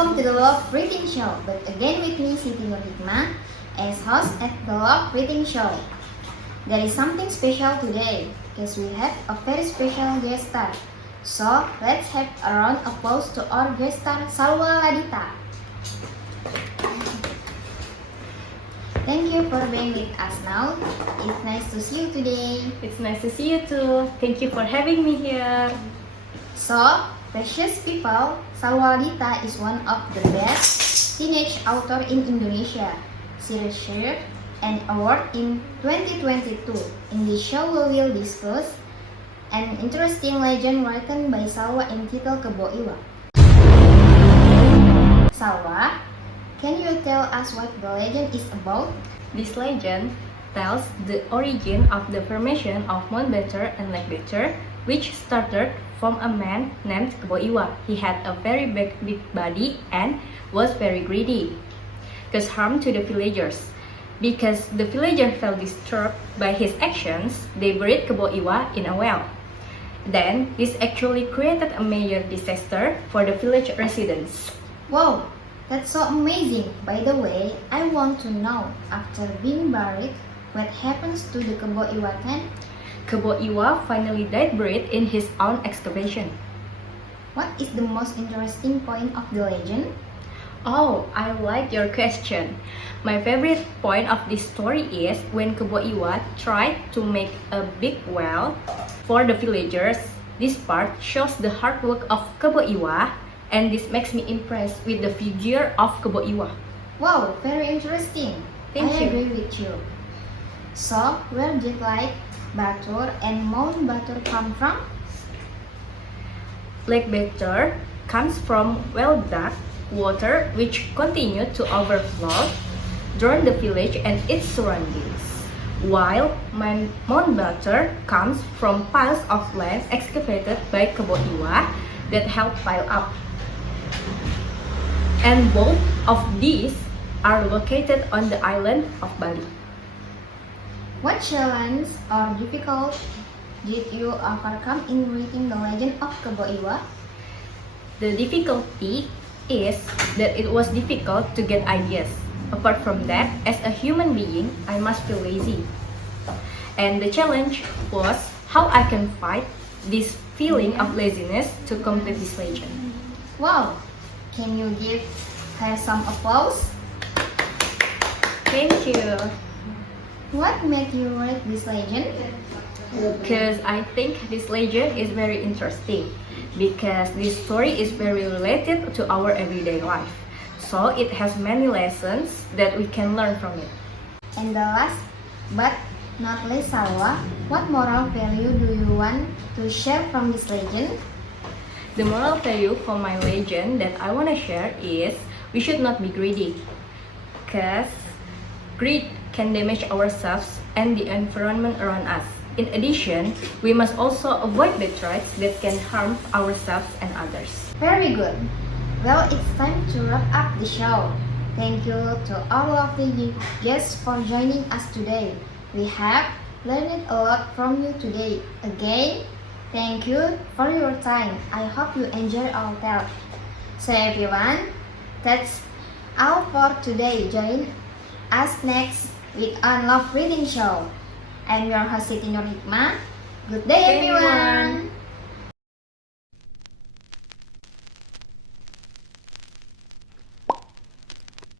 Welcome to the Love Reading Show, but again with me, Siti Nur Hikmah, as host at the Love Reading Show. There is something special today, because we have a very special guest star. So, let's have a round of applause to our guest star, Salwa Ladita. Thank you for being with us now. It's nice to see you today. It's nice to see you too. Thank you for having me here. So, precious people, Salwa Ladita is one of the best teenage author in Indonesia. She received an award in 2022. In this show, we will discuss an interesting legend written by Salwa entitled Kebo Iwa. Salwa, can you tell us what the legend is about? This legend tells the origin of the formation of Mount Batur and Lake Batur, which started from a man named Kebo Iwa. He had a very big body and was very greedy, caused harm to the villagers. Because the villagers felt disturbed by his actions, they buried Kebo Iwa in a well. Then, this actually created a major disaster for the village residents. Wow, that's so amazing. By the way, I want to know, after being buried, what happens to the Kebo Iwa then? Kebo Iwa finally died buried in his own excavation. What is the most interesting point of the legend? Oh, I like your question. My favorite point of this story is when Kebo Iwa tried to make a big well for the villagers. This part shows the hard work of Kebo Iwa, and this makes me impressed with the figure of Kebo Iwa. Wow, very interesting. Thank I you. agree with you. So, where did Lake Batur and Mount Batur come from? Lake Batur comes from well-dug water which continued to overflow during the village and its surroundings, while Mount Batur comes from piles of land excavated by Kebo Iwa that help pile up. And both of these are located on the island of Bali. What challenge or difficult did you overcome in reading the legend of Kebo Iwa? The difficulty is that it was difficult to get ideas. Apart from that, as a human being, I must feel lazy. And the challenge was how I can fight this feeling of laziness to complete this legend. Wow, can you give her some applause? Thank you. What made you write this legend? Because I think this legend is very interesting. Because this story is very related to our everyday life. So it has many lessons that we can learn from it. And the last but not least, Salwa, what moral value do you want to share from this legend? The moral value from my legend that I want to share is we should not be greedy. Because greed can damage ourselves and the environment around us. In addition, we must also avoid the traits that can harm ourselves and others. Very good. Well, it's time to wrap up the show. Thank you to all of the guests for joining us today. We have learned a lot from you today. Again, thank you for your time. I hope you enjoy our talk. So everyone, that's all for today. Join us next with on Love Reading Show. I'm your host Siti Nur Hikmah. Good day, everyone.